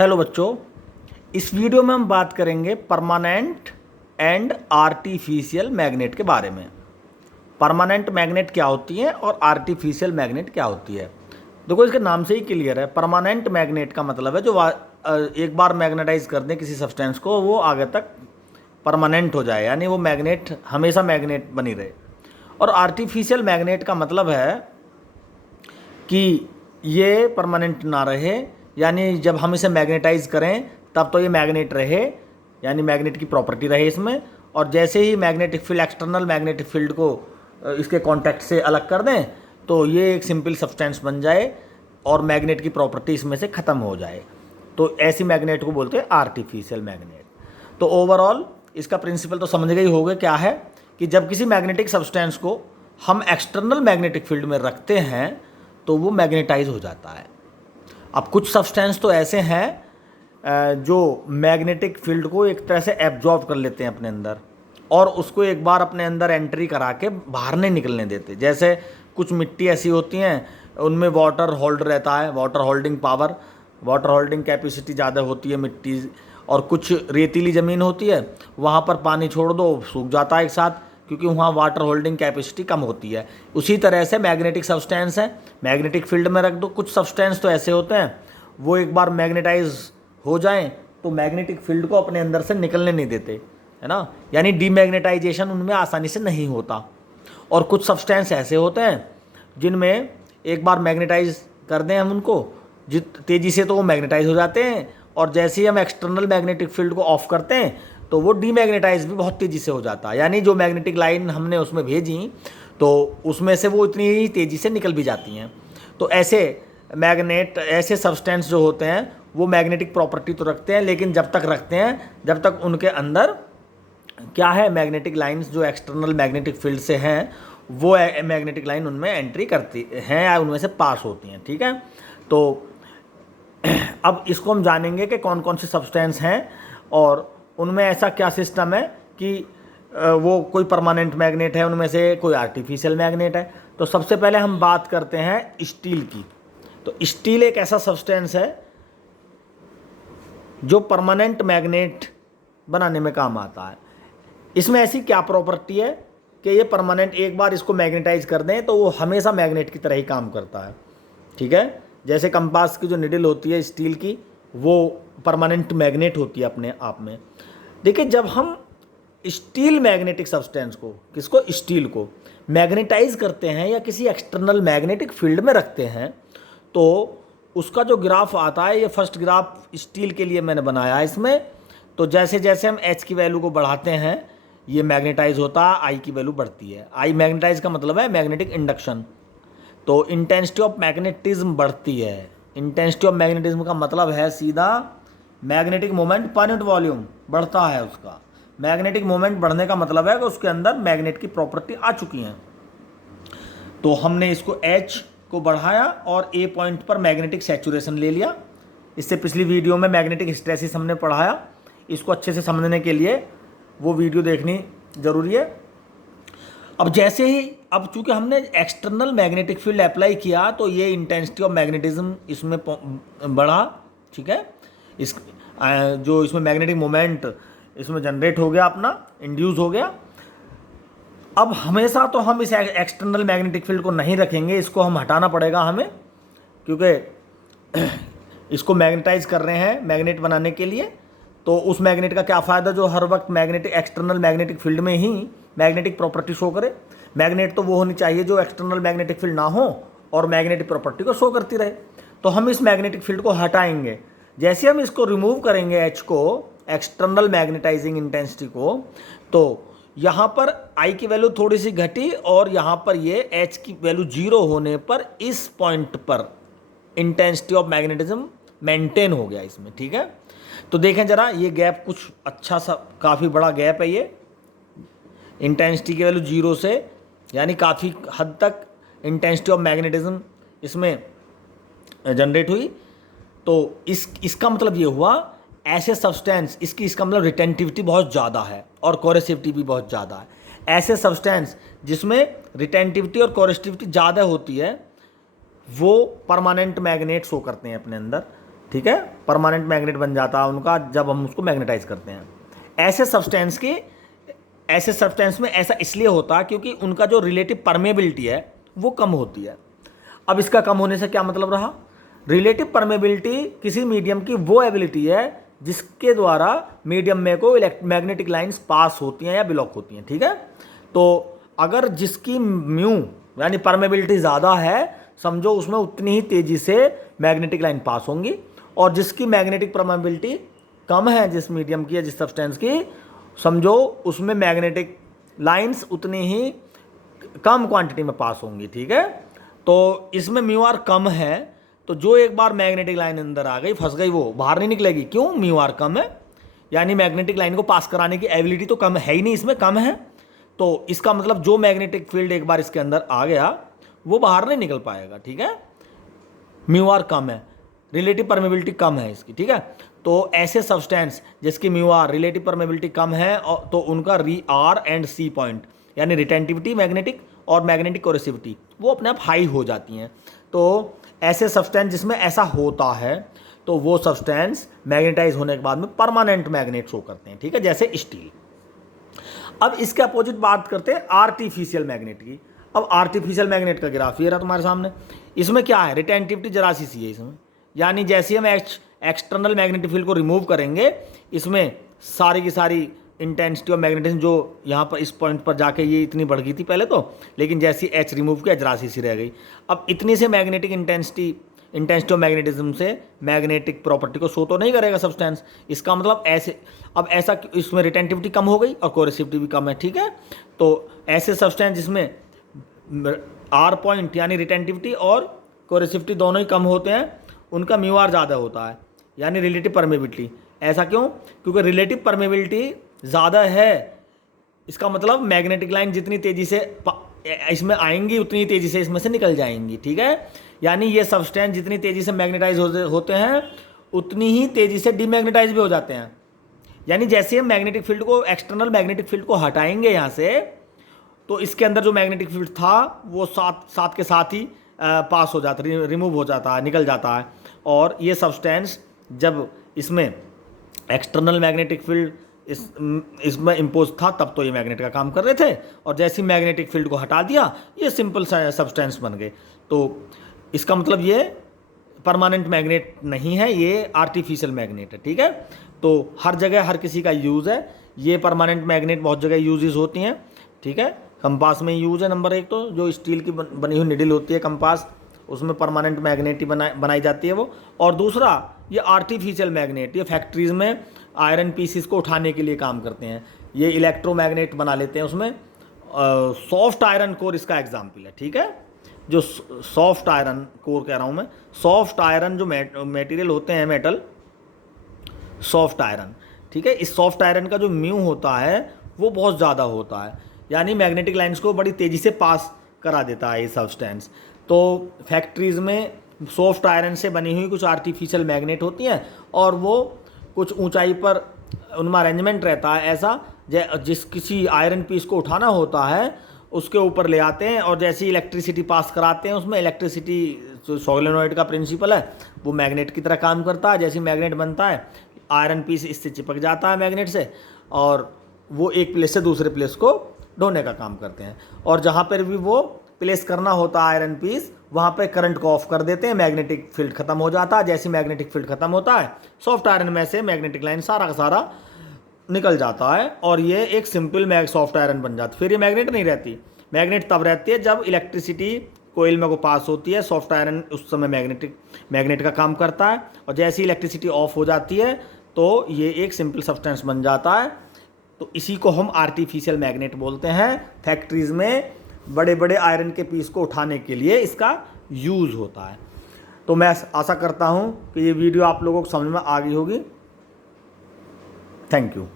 Hello बच्चों, इस video में हम बात करेंगे परमानेंट एंड आर्टिफिशियल मैग्नेट के बारे में। परमानेंट मैग्नेट क्या होती है और आर्टिफिशियल मैग्नेट क्या होती है। देखो, इसके नाम से ही क्लियर है। परमानेंट मैग्नेट का मतलब है जो एक बार मैग्नेटाइज कर दें किसी सब्सटेंस को, वो आगे तक परमानेंट हो जाए, यानी वो मैग्नेट हमेशा मैग्नेट बनी रहे। और आर्टिफिशियल मैग्नेट का मतलब है कि ये परमानेंट ना रहे, यानी जब हम इसे मैग्नेटाइज करें तब तो ये मैग्नेट रहे, यानी मैग्नेट की प्रॉपर्टी रहे इसमें। और जैसे ही magnetic field, external magnetic field को इसके कांटेक्ट से अलग कर दें तो ये एक सिंपल सब्सटेंस बन जाए और मैग्नेट की प्रॉपर्टी इसमें से ख़त्म हो जाए। तो ऐसी मैग्नेट को बोलते हैं आर्टिफिशियल मैग्नेट। तो ओवरऑल इसका प्रिंसिपल तो समझ गए ही होंगे क्या है, कि जब किसी मैग्नेटिक सब्सटेंस को हम एक्सटर्नल मैग्नेटिक फील्ड में रखते हैं तो वो मैग्नेटाइज हो जाता है। अब कुछ सब्सटेंस तो ऐसे हैं जो मैग्नेटिक फील्ड को एक तरह से एब्जॉर्ब कर लेते हैं अपने अंदर और उसको एक बार अपने अंदर एंट्री करा के बाहर नहीं निकलने देते। जैसे कुछ मिट्टी ऐसी होती हैं, उनमें वाटर होल्ड रहता है, water holding power, water holding capacity ज़्यादा होती है मिट्टी। और कुछ रेतीली ज़मीन होती है, वहाँ पर पानी छोड़ दो सूख जाता है एक साथ, क्योंकि वहाँ वाटर होल्डिंग कैपेसिटी कम होती है। उसी तरह से मैग्नेटिक सब्सटेंस है, मैग्नेटिक फील्ड में रख दो। कुछ सब्सटेंस तो ऐसे होते हैं वो एक बार मैग्नेटाइज हो जाएं तो मैग्नेटिक फील्ड को अपने अंदर से निकलने नहीं देते, है ना, यानी डीमैग्नेटाइजेशन उनमें आसानी से नहीं होता। और कुछ सब्सटेंस ऐसे होते हैं जिनमें एक बार मैग्नेटाइज कर दें हम उनको तेज़ी से तो वो मैग्नेटाइज हो जाते हैं, और जैसे ही हम एक्सटर्नल मैग्नेटिक फील्ड को ऑफ करते हैं तो वो डीमैग्नेटाइज भी बहुत तेज़ी से हो जाता है। यानी जो मैग्नेटिक लाइन हमने उसमें भेजी तो उसमें से वो इतनी ही तेज़ी से निकल भी जाती हैं। तो ऐसे मैग्नेट, ऐसे सब्सटेंस जो होते हैं वो मैग्नेटिक प्रॉपर्टी तो रखते हैं, लेकिन जब तक रखते हैं जब तक उनके अंदर क्या है, मैग्नेटिक लाइन्स जो एक्सटर्नल मैग्नेटिक फील्ड से हैं वो मैग्नेटिक लाइन उनमें एंट्री करती हैं या उनमें से पास होती हैं। ठीक है, तो अब इसको हम जानेंगे कि कौन कौन से सब्सटेंस हैं और उनमें ऐसा क्या सिस्टम है कि वो कोई परमानेंट मैग्नेट है उनमें से, कोई आर्टिफिशियल मैग्नेट है। तो सबसे पहले हम बात करते हैं स्टील की। तो स्टील एक ऐसा सब्सटेंस है जो परमानेंट मैग्नेट बनाने में काम आता है। इसमें ऐसी क्या प्रॉपर्टी है कि ये परमानेंट, एक बार इसको मैग्नेटाइज कर दें तो वो हमेशा मैग्नेट की तरह ही काम करता है। ठीक है, जैसे कंपास की जो निडल होती है स्टील की, वो परमानेंट मैग्नेट होती है अपने आप में। देखिए, जब हम स्टील मैग्नेटिक सब्सटेंस को, किसको, स्टील को मैग्नेटाइज करते हैं या किसी एक्सटर्नल मैग्नेटिक फील्ड में रखते हैं तो उसका जो ग्राफ आता है, ये फर्स्ट ग्राफ स्टील के लिए मैंने बनाया है इसमें। तो जैसे जैसे हम एच की वैल्यू को बढ़ाते हैं ये मैग्नेटाइज होता है, आई की वैल्यू बढ़ती है। आई मैग्नेटाइज का मतलब है मैग्नेटिक इंडक्शन। तो इंटेंसिटी ऑफ मैग्नेटिज्म बढ़ती है। इंटेंसिटी ऑफ मैग्नेटिज्म का मतलब है सीधा magnetic moment per unit volume बढ़ता है उसका। मैग्नेटिक मोमेंट बढ़ने का मतलब है कि उसके अंदर मैग्नेट की प्रॉपर्टी आ चुकी हैं। तो हमने इसको H को बढ़ाया और A पॉइंट पर मैग्नेटिक सैचुरेशन ले लिया। इससे पिछली वीडियो में मैग्नेटिक हिस्टैरिसीस हमने पढ़ाया। इसको अच्छे से समझने के लिए वो वीडियो देखनी ज़रूरी है। अब जैसे ही, अब चूँकि हमने एक्सटर्नल मैग्नेटिक फील्ड अप्लाई किया तो ये इंटेंसिटी ऑफ मैग्नेटिज्म इसमें बढ़ा। ठीक है, इस जो इसमें मैग्नेटिक मोमेंट इसमें जनरेट हो गया, अपना इंड्यूस हो गया। अब हमेशा तो हम इस एक्सटर्नल मैग्नेटिक फील्ड को नहीं रखेंगे, इसको हम हटाना पड़ेगा हमें, क्योंकि इसको मैग्नेटाइज कर रहे हैं मैग्नेट बनाने के लिए। तो उस मैग्नेट का क्या फ़ायदा जो हर वक्त मैग्नेटिक, एक्सटर्नल मैग्नेटिक फील्ड में ही मैग्नेटिक प्रॉपर्टी शो करे। मैग्नेट तो वो होनी चाहिए जो एक्सटर्नल मैग्नेटिक फील्ड ना हो और मैग्नेटिक प्रॉपर्टी को शो करती रहे। तो हम इस मैग्नेटिक फील्ड को हटाएंगे। जैसे हम इसको रिमूव करेंगे एच को, एक्सटर्नल मैग्नेटाइजिंग इंटेंसिटी को, तो यहाँ पर आई की वैल्यू थोड़ी सी घटी और यहाँ पर ये एच की वैल्यू 0 होने पर इस पॉइंट पर इंटेंसिटी ऑफ मैग्नेटिज्म मेंटेन हो गया इसमें। ठीक है, तो देखें ज़रा, ये गैप कुछ अच्छा सा, काफ़ी बड़ा गैप है ये इंटेंसिटी की वैल्यू 0 से, यानी काफ़ी हद तक इंटेंसिटी ऑफ मैग्नेटिज्म इसमें जनरेट हुई। तो इसका मतलब ये हुआ, ऐसे सब्सटेंस, इसका मतलब रिटेंटिविटी बहुत ज़्यादा है और कोरेसिविटी भी बहुत ज़्यादा है। ऐसे सब्सटेंस जिसमें रिटेंटिविटी और कोरेसिविटी ज़्यादा होती है वो परमानेंट मैग्नेट शो करते हैं अपने अंदर। ठीक है, परमानेंट मैग्नेट बन जाता है उनका जब हम उसको मैग्नेटाइज करते हैं। ऐसे सब्सटेंस में ऐसा इसलिए होता है क्योंकि उनका जो रिलेटिव परमेबिलिटी है वो कम होती है। अब इसका कम होने से क्या मतलब रहा, रिलेटिव परमेबिलिटी किसी मीडियम की वो एबिलिटी है जिसके द्वारा मीडियम में को मैग्नेटिक लाइंस पास होती हैं या ब्लॉक होती हैं। ठीक है, तो अगर जिसकी म्यू यानी परमेबिलिटी ज़्यादा है, समझो उसमें उतनी ही तेज़ी से मैग्नेटिक लाइन पास होंगी, और जिसकी मैग्नेटिक परमेबिलिटी कम है जिस मीडियम की या जिस सब्सटेंस की, समझो उसमें मैग्नेटिक लाइंस उतनी ही कम क्वांटिटी में पास होंगी। ठीक है, तो इसमें म्यू आर कम है, तो जो एक बार मैग्नेटिक लाइन अंदर आ गई, फंस गई, वो बाहर नहीं निकलेगी। क्यों, म्यू आर कम है, यानी मैग्नेटिक लाइन को पास कराने की एबिलिटी तो कम है ही नहीं, इसमें कम है। तो इसका मतलब जो मैग्नेटिक फील्ड एक बार इसके अंदर आ गया वो बाहर नहीं निकल पाएगा। ठीक है, म्यू आर कम है, रिलेटिव परमेबिलिटी कम है इसकी। ठीक है, तो ऐसे सब्सटेंस जिसकी म्यू आर रिलेटिव परमेबिलिटी कम है तो उनका आर एंड सी पॉइंट यानी रिटेंटिविटी मैग्नेटिक और मैग्नेटिक कोरेसिविटी वो अपने आप हाई हो जाती हैं। तो ऐसे सब्सटेंस जिसमें ऐसा होता है तो वो सब्सटेंस मैग्नेटाइज होने के बाद में परमानेंट मैग्नेट शो करते हैं। ठीक है, जैसे स्टील। अब इसके अपोजिट बात करते हैं आर्टिफिशियल मैग्नेट की। अब आर्टिफिशियल मैग्नेट का ग्राफ ये रहा तुम्हारे सामने। इसमें क्या है, रिटेंटिविटी जरा सी है इसमें, यानी जैसे हम एक्सटर्नल मैग्नेटिक फील्ड को रिमूव करेंगे, इसमें सारी की सारी इंटेंसिटी और मैग्नेटिज्म जो यहाँ पर इस पॉइंट पर जाके ये इतनी बढ़ गई थी पहले तो, लेकिन जैसे एच रिमूव किया जरा सी रह गई। अब इतनी से मैग्नेटिक इंटेंसिटी और मैग्नेटिज्म से मैग्नेटिक प्रॉपर्टी को शो तो नहीं करेगा सब्सटेंस। इसका मतलब ऐसे, अब ऐसा इसमें रिटेंटिविटी कम हो गई और कोरेसिविटी भी कम है। ठीक है, तो ऐसे सब्सटेंस जिसमें आर पॉइंट यानी रिटेंटिविटी और कोरेसिविटी दोनों ही कम होते हैं, उनका म्यू आर ज़्यादा होता है, यानी रिलेटिव परमेबिलिटी। ऐसा क्यों, क्योंकि रिलेटिव परमेबिलिटी ज़्यादा है, इसका मतलब मैग्नेटिक लाइन जितनी तेज़ी से इसमें आएंगी उतनी तेज़ी से इसमें से निकल जाएंगी। ठीक है, यानी ये सब्सटेंस जितनी तेज़ी से मैग्नेटाइज होते हैं उतनी ही तेज़ी से डीमैग्नेटाइज भी हो जाते हैं। यानी जैसे हम मैग्नेटिक फील्ड को, एक्सटर्नल मैग्नेटिक फील्ड को हटाएंगे यहाँ से, तो इसके अंदर जो मैग्नेटिक फील्ड था वो साथ के साथ ही पास हो जाता, रिमूव हो जाता है, निकल जाता है। और ये सब्सटेंस जब इसमें एक्सटर्नल मैग्नेटिक फील्ड इसमें इम्पोज था तब तो ये मैग्नेट का काम कर रहे थे, और जैसे ही मैग्नेटिक फील्ड को हटा दिया ये सिंपल सब्सटेंस बन गए। तो इसका मतलब ये परमानेंट मैग्नेट नहीं है, ये आर्टिफिशियल मैग्नेट है। ठीक है, तो हर जगह हर किसी का यूज़ है। ये परमानेंट मैग्नेट बहुत जगह यूजेस होती हैं। ठीक है, कंपास में यूज़ है नंबर 1, तो जो स्टील की बनी हुई निडल होती है कंपास, उसमें परमानेंट मैग्नेट ही बनाई जाती है वो। और दूसरा ये आर्टिफिशियल मैग्नेट, ये फैक्ट्रीज़ में आयरन पीसीस को उठाने के लिए काम करते हैं, ये इलेक्ट्रोमैग्नेट बना लेते हैं उसमें। सॉफ्ट आयरन कोर इसका एग्जाम्पल है। ठीक है, जो सॉफ्ट आयरन कोर कह रहा हूँ मैं, सॉफ्ट आयरन जो मटेरियल होते हैं, मेटल सॉफ्ट आयरन। ठीक है, इस सॉफ्ट आयरन का जो म्यू होता है वो बहुत ज़्यादा होता है, यानी मैग्नेटिक लाइंस को बड़ी तेज़ी से पास करा देता है ये सब्सटेंस। तो फैक्ट्रीज़ में सॉफ्ट आयरन से बनी हुई कुछ आर्टिफिशियल मैग्नेट होती हैं, और वो कुछ ऊंचाई पर उनमें अरेंजमेंट रहता है ऐसा, जिस किसी आयरन पीस को उठाना होता है उसके ऊपर ले आते हैं, और जैसे ही इलेक्ट्रिसिटी पास कराते हैं उसमें, इलेक्ट्रिसिटी जो सोलेनोइड का प्रिंसिपल है वो मैग्नेट की तरह काम करता है। जैसे ही मैग्नेट बनता है आयरन पीस इससे चिपक जाता है मैग्नेट से, और वो एक प्लेस से दूसरे प्लेस को ढोने का काम करते हैं। और जहाँ पर भी वो प्लेस करना होता है आयरन पीस, वहाँ पे करंट को ऑफ कर देते हैं, मैग्नेटिक फील्ड खत्म हो जाता है। जैसे मैग्नेटिक फील्ड खत्म होता है सॉफ्ट आयरन में से मैग्नेटिक लाइन सारा का सारा निकल जाता है, और ये एक सिंपल सॉफ्ट आयरन बन जाती है। फिर ये मैग्नेट नहीं रहती, मैग्नेट तब रहती है जब इलेक्ट्रिसिटी कोयल में को पास होती है, सॉफ्ट आयरन उस समय मैग्नेट का काम करता है, और जैसे ही इलेक्ट्रिसिटी ऑफ हो जाती है तो ये एक सिंपल सब्सटेंस बन जाता है। तो इसी को हम आर्टिफिशियल मैग्नेट बोलते हैं। फैक्ट्रीज़ में बड़े बड़े आयरन के पीस को उठाने के लिए इसका यूज़ होता है। तो मैं आशा करता हूँ कि ये वीडियो आप लोगों को समझ में आ गई होगी। Thank you.